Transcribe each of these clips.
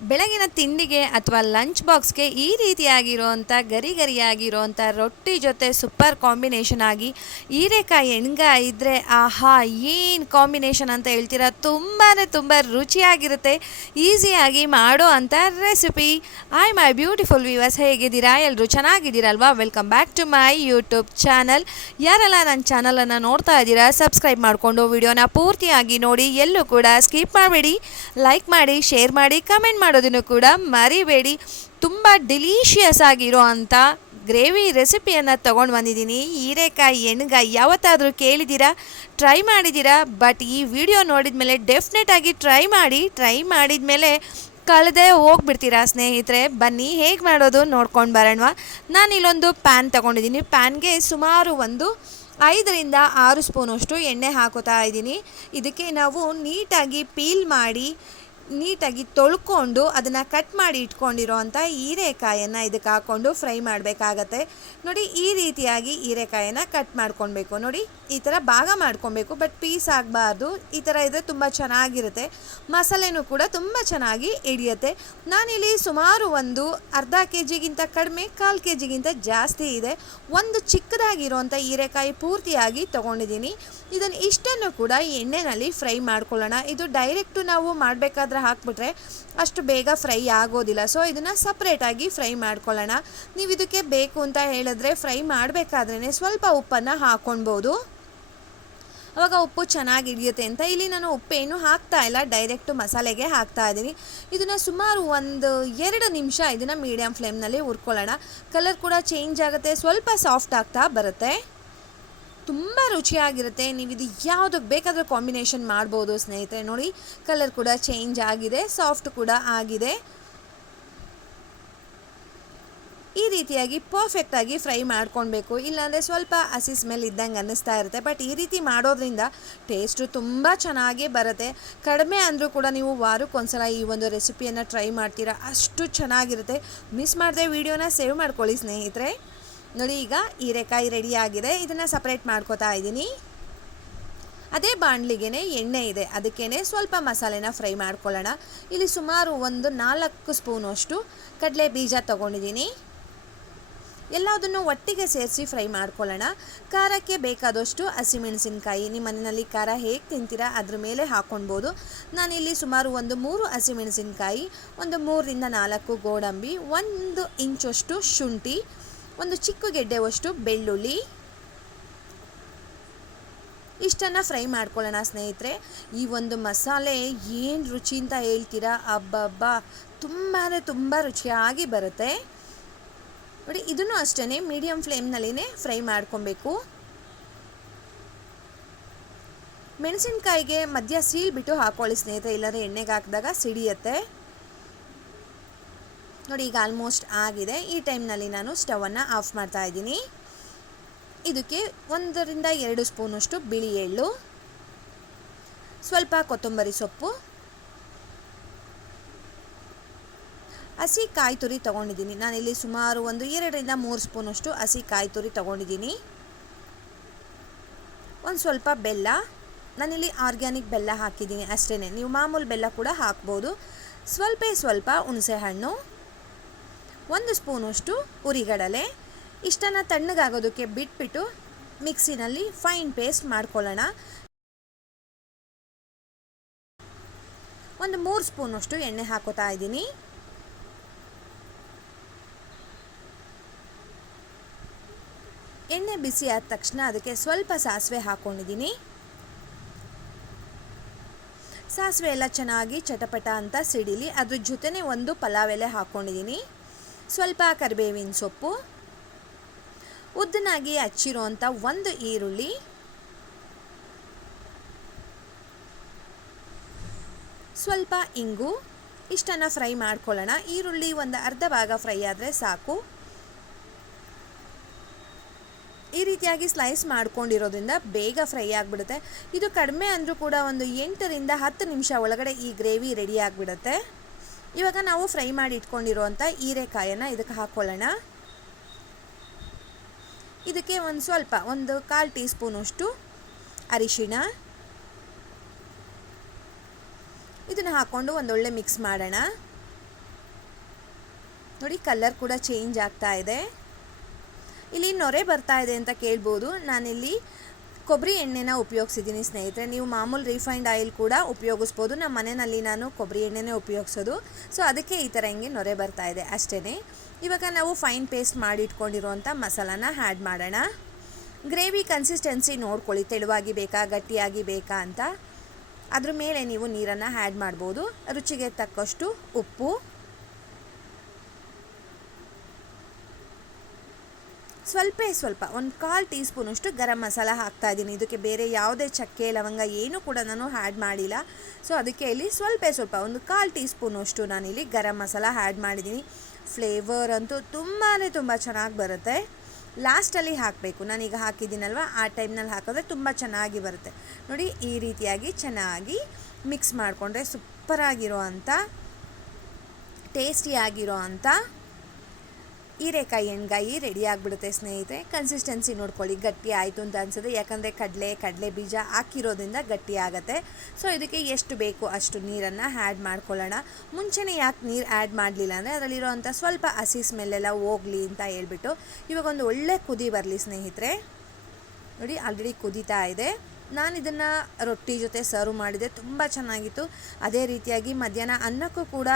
ಬೆಳಗಿನ ತಿಂಡಿಗೆ ಅಥವಾ ಲಂಚ್ ಬಾಕ್ಸ್ಗೆ ಈ ರೀತಿಯಾಗಿರೋವಂಥ ಗರಿ ಗರಿಯಾಗಿರೋವಂಥ ರೊಟ್ಟಿ ಜೊತೆ ಸೂಪರ್ ಕಾಂಬಿನೇಷನ್ ಆಗಿ ಹೀರೆಕಾಯಿ ಎಣ್ಗಾಯಿ ಇದ್ದರೆ ಆಹಾ, ಏನು ಕಾಂಬಿನೇಷನ್ ಅಂತ ಹೇಳ್ತೀರಾ? ತುಂಬಾ ತುಂಬ ರುಚಿಯಾಗಿರುತ್ತೆ. ಈಸಿಯಾಗಿ ಮಾಡೋ ಅಂಥ recipe hi my beautiful viewers ಹೇಗಿದ್ದೀರಾ? ಎಲ್ಲರೂ ಚೆನ್ನಾಗಿದ್ದೀರಲ್ವಾ? Welcome back to my YouTube channel ಯಾರೆಲ್ಲ ನನ್ನ ಚಾನಲನ್ನು ನೋಡ್ತಾ ಇದ್ದೀರಾ ಸಬ್ಸ್ಕ್ರೈಬ್ ಮಾಡಿಕೊಂಡು ವಿಡಿಯೋನ ಪೂರ್ತಿಯಾಗಿ ನೋಡಿ, ಎಲ್ಲೂ ಕೂಡ ಸ್ಕಿಪ್ ಮಾಡಬೇಡಿ. ಲೈಕ್ ಮಾಡಿ ಶೇರ್ ಮಾಡಿ ಕಮೆಂಟ್ ಮಾಡೋದನ್ನು ಕೂಡ ಮರಿಬೇಡಿ. ತುಂಬ ಡಿಲೀಷಿಯಸ್ ಆಗಿರೋ ಅಂಥ ಗ್ರೇವಿ ರೆಸಿಪಿಯನ್ನು ತೊಗೊಂಡು ಬಂದಿದ್ದೀನಿ. ಹೀರೆಕಾಯಿ, ಎಣ್ಗಾಯಿ ಯಾವತ್ತಾದರೂ ಕೇಳಿದ್ದೀರಾ? ಟ್ರೈ ಮಾಡಿದ್ದೀರಾ? ಬಟ್ ಈ ವಿಡಿಯೋ ನೋಡಿದ ಮೇಲೆ ಡೆಫಿನೆಟಾಗಿ ಟ್ರೈ ಮಾಡಿ, ಟ್ರೈ ಮಾಡಿದ ಮೇಲೆ ಕಳೆದೇ ಹೋಗ್ಬಿಡ್ತೀರಾ ಸ್ನೇಹಿತರೆ? ಬನ್ನಿ ಹೇಗೆ ಮಾಡೋದು ನೋಡ್ಕೊಂಡು ಬರೋಣವಾ ನಾನು ಇಲ್ಲೊಂದು ಪ್ಯಾನ್ ತೊಗೊಂಡಿದ್ದೀನಿ. ಪ್ಯಾನ್ಗೆ ಸುಮಾರು ಒಂದು ಐದರಿಂದ ಆರು ಸ್ಪೂನಷ್ಟು ಎಣ್ಣೆ ಹಾಕೋತಾ ಇದ್ದೀನಿ. ಇದಕ್ಕೆ ನಾವು ನೀಟಾಗಿ ಪೀಲ್ ಮಾಡಿ ನೀಟಾಗಿ ತೊಳ್ಕೊಂಡು ಅದನ್ನು ಕಟ್ ಮಾಡಿ ಇಟ್ಕೊಂಡಿರೋ ಅಂಥ ಹೀರೆಕಾಯನ್ನು ಇದಕ್ಕೆ ಹಾಕ್ಕೊಂಡು ಫ್ರೈ ಮಾಡಬೇಕಾಗತ್ತೆ. ನೋಡಿ, ಈ ರೀತಿಯಾಗಿ ಹೀರೆಕಾಯನ್ನು ಕಟ್ ಮಾಡ್ಕೊಳ್ಬೇಕು. ನೋಡಿ, ಈ ಥರ ಭಾಗ ಮಾಡ್ಕೊಬೇಕು ಬಟ್ ಪೀಸ್ ಆಗಬಾರ್ದು. ಈ ಥರ ಇದ್ರೆ ತುಂಬ ಚೆನ್ನಾಗಿರುತ್ತೆ. ಮಸಾಲೆನೂ ಕೂಡ ತುಂಬ ಚೆನ್ನಾಗಿ ಹಿಡಿಯುತ್ತೆ. ನಾನಿಲ್ಲಿ ಸುಮಾರು ಒಂದು ಅರ್ಧ ಕೆ ಜಿಗಿಂತ ಕಡಿಮೆ, ಕಾಲು ಕೆ ಜಿಗಿಂತ ಜಾಸ್ತಿ ಇದೆ. ಒಂದು ಚಿಕ್ಕದಾಗಿರುವಂಥ ಹೀರೆಕಾಯಿ ಪೂರ್ತಿಯಾಗಿ ತೊಗೊಂಡಿದ್ದೀನಿ. ಇದನ್ನು ಇಷ್ಟನ್ನು ಕೂಡ ಎಣ್ಣೆಯಲ್ಲಿ ಫ್ರೈ ಮಾಡ್ಕೊಳ್ಳೋಣ. ಇದು ಡೈರೆಕ್ಟು ನಾವು ಮಾಡಬೇಕಾದ್ರೆ ಹಾಕ್ಬಿಟ್ರೆ ಅಷ್ಟು ಬೇಗ ಫ್ರೈ ಆಗೋದಿಲ್ಲ. ಸೊ ಇದನ್ನು ಸಪ್ರೇಟಾಗಿ ಫ್ರೈ ಮಾಡ್ಕೊಳ್ಳೋಣ. ನೀವು ಇದಕ್ಕೆ ಬೇಕು ಅಂತ ಹೇಳಿದ್ರೆ ಫ್ರೈ ಮಾಡಬೇಕಾದ್ರೇ ಸ್ವಲ್ಪ ಉಪ್ಪನ್ನು ಹಾಕ್ಕೊಳ್ಬೋದು ಅವಾಗ ಉಪ್ಪು ಚೆನ್ನಾಗಿ ಹಿಡಿಯುತ್ತೆ ಅಂತ. ಇಲ್ಲಿ ನಾನು ಉಪ್ಪೇನು ಹಾಕ್ತಾ ಇಲ್ಲ. ಡೈರೆಕ್ಟು ಮಸಾಲೆಗೆ ಹಾಕ್ತಾ ಇದ್ದೀನಿ ಇದನ್ನು ಸುಮಾರು ಒಂದು ಎರಡು ನಿಮಿಷ ಇದನ್ನು ಮೀಡಿಯಮ್ ಫ್ಲೇಮ್ನಲ್ಲಿ ಹುರ್ಕೊಳ್ಳೋಣ. ಕಲರ್ ಕೂಡ ಚೇಂಜ್ ಆಗುತ್ತೆ. ಸ್ವಲ್ಪ ಸಾಫ್ಟ್ ಆಗ್ತಾ ಬರುತ್ತೆ. ತುಂಬ ರುಚಿಯಾಗಿರುತ್ತೆ. ನೀವು ಇದು ಯಾವುದು ಬೇಕಾದರೂ ಕಾಂಬಿನೇಷನ್ ಮಾಡ್ಬೋದು ಸ್ನೇಹಿತರೆ. ನೋಡಿ ಕಲರ್ ಕೂಡ ಚೇಂಜ್ ಆಗಿದೆ ಸಾಫ್ಟ್ ಕೂಡ ಆಗಿದೆ. ಈ ರೀತಿಯಾಗಿ ಪರ್ಫೆಕ್ಟಾಗಿ ಫ್ರೈ ಮಾಡ್ಕೊಳ್ಬೇಕು. ಇಲ್ಲಾಂದರೆ ಸ್ವಲ್ಪ ಹಸಿ ಸ್ಮೆಲ್ ಇದ್ದಂಗೆ ಅನ್ನಿಸ್ತಾ ಇರುತ್ತೆ. ಬಟ್ ಈ ರೀತಿ ಮಾಡೋದ್ರಿಂದ ಟೇಸ್ಟು ತುಂಬ ಚೆನ್ನಾಗಿ ಬರುತ್ತೆ. ಕಡಿಮೆ ಅಂದರೂ ಕೂಡ ನೀವು ವಾರಕ್ಕೊಂದ್ಸಲ ಈ ಒಂದು ರೆಸಿಪಿಯನ್ನು ಟ್ರೈ ಮಾಡ್ತೀರಾ. ಅಷ್ಟು ಚೆನ್ನಾಗಿರುತ್ತೆ. ಮಿಸ್ ಮಾಡದೆ ವೀಡಿಯೋನ ಸೇವ್ ಮಾಡ್ಕೊಳ್ಳಿ ಸ್ನೇಹಿತರೆ. ನೋಡಿ, ಈಗ ಹೀರೆಕಾಯಿ ಆಗಿದೆ ಇದನ್ನು ಸಪ್ರೇಟ್ ಮಾಡ್ಕೋತಾ ಇದ್ದೀನಿ. ಅದೇ ಬಾಣಲಿಗೆ ಎಣ್ಣೆ ಇದೆ. ಅದಕ್ಕೇ ಸ್ವಲ್ಪ ಮಸಾಲೆನ ಫ್ರೈ ಮಾಡ್ಕೊಳ್ಳೋಣ. ಇಲ್ಲಿ ಸುಮಾರು ಒಂದು ನಾಲ್ಕು ಸ್ಪೂನಷ್ಟು ಕಡಲೆ ಬೀಜ ತೊಗೊಂಡಿದ್ದೀನಿ. ಎಲ್ಲದನ್ನು ಒಟ್ಟಿಗೆ ಸೇರಿಸಿ ಫ್ರೈ ಮಾಡ್ಕೊಳ್ಳೋಣ. ಖಾರಕ್ಕೆ ಬೇಕಾದಷ್ಟು ಹಸಿಮೆಣಸಿನ್ಕಾಯಿ. ನಿಮ್ಮ ಮನೆಯಲ್ಲಿ ಖಾರ ಹೇಗೆ ತಿಂತೀರಾ ಅದ್ರ ಮೇಲೆ ಹಾಕ್ಕೊಳ್ಬೋದು ನಾನಿಲ್ಲಿ ಸುಮಾರು ಒಂದು ಮೂರು ಹಸಿಮೆಣಸಿನ್ಕಾಯಿ, ಒಂದು ಮೂರರಿಂದ ನಾಲ್ಕು ಗೋಡಂಬಿ, ಒಂದು ಇಂಚಷ್ಟು ಶುಂಠಿ ಒಂದು ಚಿಕ್ಕ ಗೆಡ್ಡೆವಷ್ಟು ಬೆಳ್ಳುಳ್ಳಿ. ಇಷ್ಟನ್ನು ಫ್ರೈ ಮಾಡ್ಕೊಳ್ಳೋಣ ಸ್ನೇಹಿತರೆ. ಈ ಒಂದು ಮಸಾಲೆ ಏನು ರುಚಿ ಅಂತ ಹೇಳ್ತೀರಾ? ಅಬ್ಬಬ್ಬ! ತುಂಬಾ ತುಂಬ ರುಚಿಯಾಗಿ ಬರುತ್ತೆ. ನೋಡಿ, ಇದನ್ನು ಅಷ್ಟೇ ಮೀಡಿಯಮ್ ಫ್ಲೇಮ್ನಲ್ಲಿನೇ ಫ್ರೈ ಮಾಡ್ಕೊಬೇಕು. ಮೆಣಸಿನ್ಕಾಯಿಗೆ ಮಧ್ಯ ಸೀಲ್ ಬಿಟ್ಟು ಹಾಕೊಳ್ಳಿ ಸ್ನೇಹಿತರೆ. ಇಲ್ಲಾಂದರೆ ಎಣ್ಣೆಗೆ ಹಾಕಿದಾಗ ಸಿಡಿಯತ್ತೆ. ನೋಡಿ, ಈಗ ಆಲ್ಮೋಸ್ಟ್ ಆಗಿದೆ. ಈ ಟೈಮ್ನಲ್ಲಿ ನಾನು ಸ್ಟವನ್ನು ಆಫ್ ಮಾಡ್ತಾ ಇದ್ದೀನಿ. ಇದಕ್ಕೆ ಒಂದರಿಂದ ಎರಡು ಸ್ಪೂನಷ್ಟು ಬಿಳಿ ಎಳ್ಳು, ಸ್ವಲ್ಪ ಕೊತ್ತಂಬರಿ ಸೊಪ್ಪು, ಹಸಿ ಕಾಯಿ ತುರಿ ತೊಗೊಂಡಿದ್ದೀನಿ. ನಾನಿಲ್ಲಿ ಸುಮಾರು ಒಂದು ಎರಡರಿಂದ ಮೂರು ಸ್ಪೂನಷ್ಟು ಹಸಿ ಕಾಯಿ ತುರಿ ತೊಗೊಂಡಿದ್ದೀನಿ. ಒಂದು ಸ್ವಲ್ಪ ಬೆಲ್ಲ. ನಾನಿಲ್ಲಿ ಆರ್ಗ್ಯಾನಿಕ್ ಬೆಲ್ಲ ಹಾಕಿದ್ದೀನಿ ಅಷ್ಟೇ ನೀವು ಮಾಮೂಲು ಬೆಲ್ಲ ಕೂಡ ಹಾಕ್ಬೋದು. ಸ್ವಲ್ಪ ಸ್ವಲ್ಪ ಹುಣಸೆಹಣ್ಣು. ಒಂದು ಸ್ಪೂನಷ್ಟು ಉರಿಗಡಲೆ, ಇಷ್ಟನ್ನು ತಣ್ಣಗಾಗೋದಕ್ಕೆ ಬಿಟ್ಬಿಟ್ಟು ಮಿಕ್ಸಿನಲ್ಲಿ ಫೈನ್ ಪೇಸ್ಟ್ ಮಾಡ್ಕೊಳ್ಳೋಣ. ಒಂದು ಮೂರು ಸ್ಪೂನಷ್ಟು ಎಣ್ಣೆ ಹಾಕೋತಾ ಇದ್ದೀನಿ. ಎಣ್ಣೆ ಬಿಸಿ ಆದ ತಕ್ಷಣ ಅದಕ್ಕೆ ಸ್ವಲ್ಪ ಸಾಸಿವೆ ಹಾಕ್ಕೊಂಡಿದ್ದೀನಿ. ಸಾಸಿವೆ ಎಲ್ಲ ಚೆನ್ನಾಗಿ ಚಟಪಟ ಅಂತ ಸಿಡಿಲಿ, ಅದ್ರ ಜೊತೆನೇ ಒಂದು ಪಲಾವ್ ಎಲೆ ಹಾಕ್ಕೊಂಡಿದ್ದೀನಿ. ಸ್ವಲ್ಪ ಕರಿಬೇವಿನ ಸೊಪ್ಪು, ಉದ್ದನಾಗಿ ಹಚ್ಚಿರುವಂಥ ಒಂದು ಈರುಳ್ಳಿ, ಸ್ವಲ್ಪ ಇಂಗು, ಇಷ್ಟನ್ನು ಫ್ರೈ ಮಾಡ್ಕೊಳ್ಳೋಣ. ಈರುಳ್ಳಿ ಒಂದು ಅರ್ಧ ಭಾಗ ಫ್ರೈ ಆದರೆ ಸಾಕು. ಈ ರೀತಿಯಾಗಿ ಸ್ಲೈಸ್ ಮಾಡ್ಕೊಂಡಿರೋದ್ರಿಂದ ಬೇಗ ಫ್ರೈ ಆಗಿಬಿಡುತ್ತೆ. ಇದು ಕಡಿಮೆ ಅಂದರೂ ಕೂಡ ಒಂದು ಎಂಟರಿಂದ ಹತ್ತು ನಿಮಿಷ ಒಳಗಡೆ ಈ ಗ್ರೇವಿ ರೆಡಿ ಆಗಿಬಿಡುತ್ತೆ. ಇವಾಗ ನಾವು ಫ್ರೈ ಮಾಡಿ ಇಟ್ಕೊಂಡಿರುವಂಥ ಹೀರೆಕಾಯನ್ನು ಇದಕ್ಕೆ ಹಾಕ್ಕೊಳ್ಳೋಣ ಇದಕ್ಕೆ ಒಂದು ಸ್ವಲ್ಪ, ಒಂದು ಕಾಲು ಟೀ ಸ್ಪೂನಷ್ಟು ಅರಿಶಿಣ. ಇದನ್ನು ಹಾಕ್ಕೊಂಡು ಒಂದೊಳ್ಳೆ ಮಿಕ್ಸ್ ಮಾಡೋಣ. ನೋಡಿ, ಕಲರ್ ಕೂಡ ಚೇಂಜ್ ಆಗ್ತಾ ಇದೆ. ಇಲ್ಲಿ ನೊರೆ ಬರ್ತಾ ಇದೆ ಅಂತ ಕೇಳ್ಬೋದು. ನಾನಿಲ್ಲಿ ಕೊಬ್ಬರಿ ಎಣ್ಣೆನ ಉಪಯೋಗಿಸಿದ್ದೀನಿ ಸ್ನೇಹಿತರೆ. ನೀವು ಮಾಮೂಲು ರಿಫೈಂಡ್ ಆಯಿಲ್ ಕೂಡ ಉಪಯೋಗಿಸ್ಬೋದು. ನಮ್ಮ ಮನೆಯಲ್ಲಿ ನಾನು ಕೊಬ್ಬರಿ ಎಣ್ಣೆನೇ ಉಪಯೋಗಿಸೋದು. ಸೊ ಅದಕ್ಕೆ ಈ ಥರ ಹಿಂಗೆ ನೊರೆ ಬರ್ತಾ ಇದೆ ಅಷ್ಟೇ ಇವಾಗ ನಾವು ಫೈನ್ ಪೇಸ್ಟ್ ಮಾಡಿ ಇಟ್ಕೊಂಡಿರುವಂಥ ಮಸಾಲಾನ ಆ್ಯಡ್ ಮಾಡೋಣ. ಗ್ರೇವಿ ಕನ್ಸಿಸ್ಟೆನ್ಸಿ ನೋಡ್ಕೊಳ್ಳಿ. ತೆಳುವಾಗಿ ಬೇಕಾ, ಗಟ್ಟಿಯಾಗಿ ಬೇಕಾ ಅಂತ. ಅದ್ರ ಮೇಲೆ ನೀವು ನೀರನ್ನು ಆ್ಯಡ್ ಮಾಡ್ಬೋದು. ರುಚಿಗೆ ತಕ್ಕಷ್ಟು ಉಪ್ಪು. ಸ್ವಲ್ಪ ಸ್ವಲ್ಪ, ಒಂದು ಕಾಲು ಟೀ ಸ್ಪೂನಷ್ಟು ಗರಂ ಮಸಾಲ ಹಾಕ್ತಾ ಇದ್ದೀನಿ. ಇದಕ್ಕೆ ಬೇರೆ ಯಾವುದೇ ಚಕ್ಕೆ, ಲವಂಗ ಏನೂ ಕೂಡ ನಾನು ಆ್ಯಡ್ ಮಾಡಿಲ್ಲ. ಸೊ ಅದಕ್ಕೆ ಇಲ್ಲಿ ಸ್ವಲ್ಪ ಸ್ವಲ್ಪ, ಒಂದು ಕಾಲು ಟೀ ಸ್ಪೂನಷ್ಟು ನಾನಿಲ್ಲಿ ಗರಂ ಮಸಾಲ ಆ್ಯಡ್ ಮಾಡಿದ್ದೀನಿ. ಫ್ಲೇವರ್ ಅಂತೂ ತುಂಬಾ ತುಂಬ ಚೆನ್ನಾಗಿ ಬರುತ್ತೆ. ಲಾಸ್ಟಲ್ಲಿ ಹಾಕಬೇಕು. ನಾನೀಗ ಹಾಕಿದ್ದೀನಲ್ವ? ಆ ಟೈಮ್ನಲ್ಲಿ ಹಾಕಿದ್ರೆ ತುಂಬ ಚೆನ್ನಾಗಿ ಬರುತ್ತೆ. ನೋಡಿ, ಈ ರೀತಿಯಾಗಿ ಚೆನ್ನಾಗಿ ಮಿಕ್ಸ್ ಮಾಡಿಕೊಂಡ್ರೆ ಸೂಪರಾಗಿರೋ ಅಂಥ ಟೇಸ್ಟಿಯಾಗಿರೋ ಅಂಥ ಹೀರೆಕಾಯಿ ಎಣ್ಗಾಯಿ ರೆಡಿ ಆಗಿಬಿಡುತ್ತೆ ಸ್ನೇಹಿತರೆ. ಕನ್ಸಿಸ್ಟೆನ್ಸಿ ನೋಡ್ಕೊಳ್ಳಿ. ಗಟ್ಟಿ ಆಯಿತು ಅಂತ ಅನ್ಸುತ್ತೆ. ಯಾಕಂದರೆ ಕಡಲೆ ಕಡಲೆ ಬೀಜ ಹಾಕಿರೋದ್ರಿಂದ ಗಟ್ಟಿ ಆಗುತ್ತೆ. ಸೊ ಇದಕ್ಕೆ ಎಷ್ಟು ಬೇಕು ಅಷ್ಟು ನೀರನ್ನು ಆ್ಯಡ್ ಮಾಡ್ಕೊಳ್ಳೋಣ. ಮುಂಚೆನೇ ಯಾಕೆ ನೀರು ಆ್ಯಡ್ ಮಾಡಲಿಲ್ಲ ಅಂದರೆ ಅದರಲ್ಲಿರೋವಂಥ ಸ್ವಲ್ಪ ಹಸಿ ಸ್ಮೆಲ್ಲೆಲ್ಲ ಹೋಗಲಿ ಅಂತ ಹೇಳ್ಬಿಟ್ಟು ಇವಾಗ ಒಂದು ಒಳ್ಳೆ ಕುದಿ ಬರಲಿ ಸ್ನೇಹಿತರೆ. ನೋಡಿ ಆಲ್ರೆಡಿ ಕುದೀತಾ ಇದೆ. ನಾನು ಇದನ್ನು ರೊಟ್ಟಿ ಜೊತೆ ಸರ್ವ್ ಮಾಡಿದೆ, ತುಂಬ ಚೆನ್ನಾಗಿತ್ತು. ಅದೇ ರೀತಿಯಾಗಿ ಮಧ್ಯಾಹ್ನ ಅನ್ನಕ್ಕೂ ಕೂಡ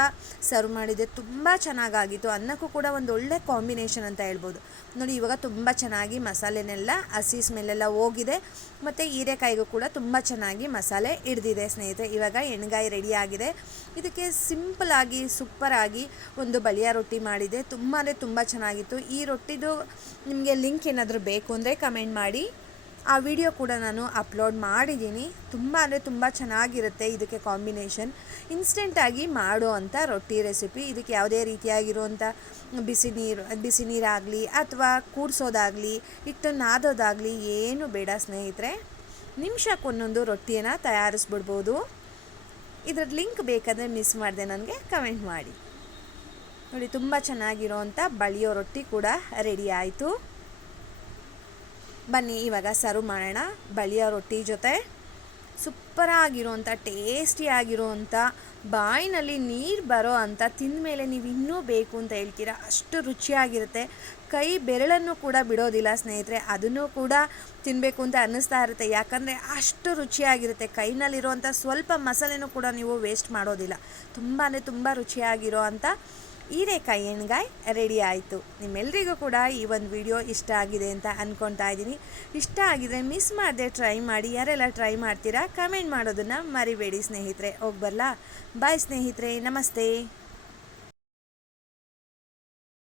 ಸರ್ವ್ ಮಾಡಿದೆ, ತುಂಬ ಚೆನ್ನಾಗಾಗಿತ್ತು. ಅನ್ನಕ್ಕೂ ಕೂಡ ಒಂದು ಒಳ್ಳೆ ಕಾಂಬಿನೇಷನ್ ಅಂತ ಹೇಳ್ಬೋದು. ನೋಡಿ, ಇವಾಗ ತುಂಬ ಚೆನ್ನಾಗಿ ಮಸಾಲೆನೆಲ್ಲ, ಹಸಿ ಸ್ಮೆಲ್ಲೆಲ್ಲ ಹೋಗಿದೆ. ಮತ್ತು ಹೀರೆಕಾಯಿಗೂ ಕೂಡ ತುಂಬ ಚೆನ್ನಾಗಿ ಮಸಾಲೆ ಹಿಡ್ದಿದೆ ಸ್ನೇಹಿತರೆ. ಇವಾಗ ಎಣ್ಗಾಯಿ ರೆಡಿ ಆಗಿದೆ. ಇದಕ್ಕೆ ಸಿಂಪಲಾಗಿ ಸೂಪರಾಗಿ ಒಂದು ಬಳಿಯ ರೊಟ್ಟಿ ಮಾಡಿದೆ. ತುಂಬಾ ತುಂಬ ಚೆನ್ನಾಗಿತ್ತು. ಈ ರೊಟ್ಟಿದು ನಿಮಗೆ ಲಿಂಕ್ ಏನಾದರೂ ಬೇಕು ಅಂದರೆ ಕಮೆಂಟ್ ಮಾಡಿ. ಆ ವಿಡಿಯೋ ಕೂಡ ನಾನು ಅಪ್ಲೋಡ್ ಮಾಡಿದ್ದೀನಿ. ತುಂಬ ಅಂದರೆ ತುಂಬ ಚೆನ್ನಾಗಿರುತ್ತೆ ಇದಕ್ಕೆ ಕಾಂಬಿನೇಷನ್. ಇನ್ಸ್ಟೆಂಟಾಗಿ ಮಾಡೋ ರೊಟ್ಟಿ ರೆಸಿಪಿ. ಇದಕ್ಕೆ ಯಾವುದೇ ರೀತಿಯಾಗಿರುವಂಥ ಬಿಸಿ ನೀರು, ಬಿಸಿ ನೀರಾಗಲಿ ಅಥವಾ ಕೂಡಿಸೋದಾಗಲಿ ಹಿಟ್ಟು ನಾದೋದಾಗಲಿ ಏನು ಬೇಡ ಸ್ನೇಹಿತರೆ. ನಿಮಿಷಕ್ಕೊಂದೊಂದು ರೊಟ್ಟಿಯನ್ನು ತಯಾರಿಸ್ಬಿಡ್ಬೋದು. ಇದ್ರ ಲಿಂಕ್ ಬೇಕಾದರೆ ಮಿಸ್ ಮಾಡಿದೆ ನನಗೆ, ಕಮೆಂಟ್ ಮಾಡಿ. ನೋಡಿ, ತುಂಬ ಚೆನ್ನಾಗಿರೋವಂಥ ಬಳಿಯೋ ರೊಟ್ಟಿ ಕೂಡ ರೆಡಿ ಆಯಿತು. ಬನ್ನಿ, ಇವಾಗ ಸರ್ವ್ ಮಾಡೋಣ ಬಳಿಯ ರೊಟ್ಟಿ ಜೊತೆ. ಸೂಪರಾಗಿರೋಂಥ ಟೇಸ್ಟಿಯಾಗಿರೋವಂಥ ಬಾಯಿನಲ್ಲಿ ನೀರು ಬರೋ ಅಂತ ತಿಂದಮೇಲೆ ನೀವು ಇನ್ನೂ ಬೇಕು ಅಂತ ಹೇಳ್ತೀರಾ? ಅಷ್ಟು ರುಚಿಯಾಗಿರುತ್ತೆ. ಕೈ ಬೆರಳನ್ನು ಕೂಡ ಬಿಡೋದಿಲ್ಲ ಸ್ನೇಹಿತರೆ, ಅದನ್ನು ಕೂಡ ತಿನ್ನಬೇಕು ಅಂತ ಅನ್ನಿಸ್ತಾ ಇರುತ್ತೆ. ಯಾಕಂದರೆ ಅಷ್ಟು ರುಚಿಯಾಗಿರುತ್ತೆ. ಕೈನಲ್ಲಿರುವಂಥ ಸ್ವಲ್ಪ ಮಸಾಲೆನೂ ಕೂಡ ನೀವು ವೇಸ್ಟ್ ಮಾಡೋದಿಲ್ಲ. ತುಂಬಾ ತುಂಬ ರುಚಿಯಾಗಿರೋ ಅಂಥ ಹೀರೆಕಾಯಿ ಎಣ್ಗಾಯಿ ರೆಡಿ ಆಯಿತು. ನಿಮ್ಮೆಲ್ಲರಿಗೂ ಕೂಡ ಈ ಒಂದು ವಿಡಿಯೋ ಇಷ್ಟ ಆಗಿದೆ ಅಂತ ಅಂದ್ಕೊತಾ ಇದ್ದೀನಿ. ಇಷ್ಟ ಆಗಿದ್ರೆ ಮಿಸ್ ಮಾಡದೆ ಟ್ರೈ ಮಾಡಿ. ಯಾರೆಲ್ಲ ಟ್ರೈ ಮಾಡ್ತೀರಾ ಕಮೆಂಟ್ ಮಾಡೋದನ್ನು ಮರಿಬೇಡಿ ಸ್ನೇಹಿತರೆ. ಹೋಗಿ ಬರಲಾ ಬಾಯ್ ಸ್ನೇಹಿತರೆ. ನಮಸ್ತೆ.